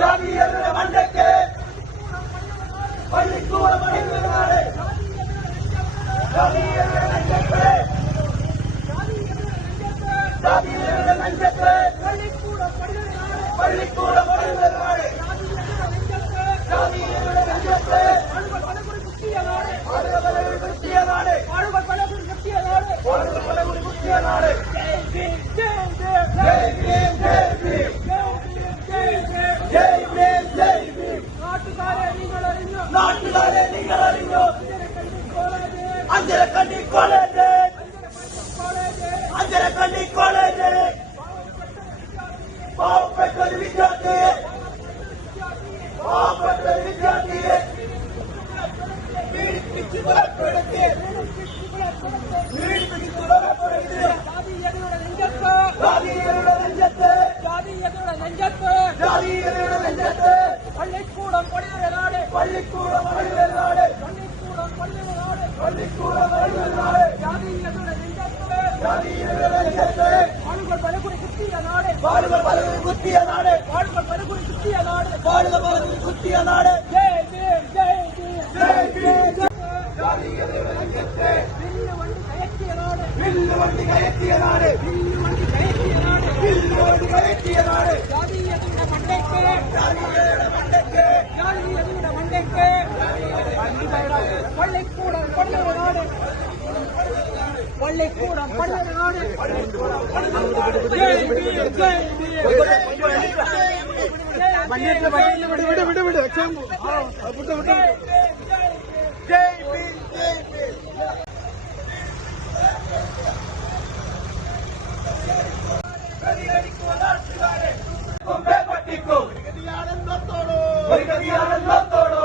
ജാതിയുടെ മണ്ടയ്ക്ക് പള്ളിക്കൂടം പണിയുന്ന നാട്. ജാതിയുടെ നെഞ്ചത്ത് ജാതിയുടെ നെഞ്ചത്ത് പള്ളിക്കൂടം പണിയുന്ന നാട്. ജാതിയുടെ നെഞ്ചത്ത് ആളുകൾ പലകുറി കുത്തിയ നാട്. നാട്ടുകാരെ നിങ്ങൾ അറിഞ്ഞു. അഞ്ചരക്കണ്ടി കോളേജ് പാവപ്പെട്ട ഒരു വിദ്യാർത്ഥിയെ പീഡിപ്പിച്ച് കൊലപ്പെടുത്തി ജാതിയുടെ നെഞ്ചത്ത് പള്ളിക്കൂടം പണിയുന്ന നാട്. ജാതിയുടെ നെഞ്ചത്ത് ആളുകൾ പലകുറി കുത്തിയ നാട്. വില്ലുവണ്ടി കയറ്റിയ നാട്. ജാതിയുടെ മണ്ടയ്ക്ക് പള്ളിക്കൂടം പള്ളിയുടെ നാട്. ഒരു ഗതിയാണെന്നോത്തോടോ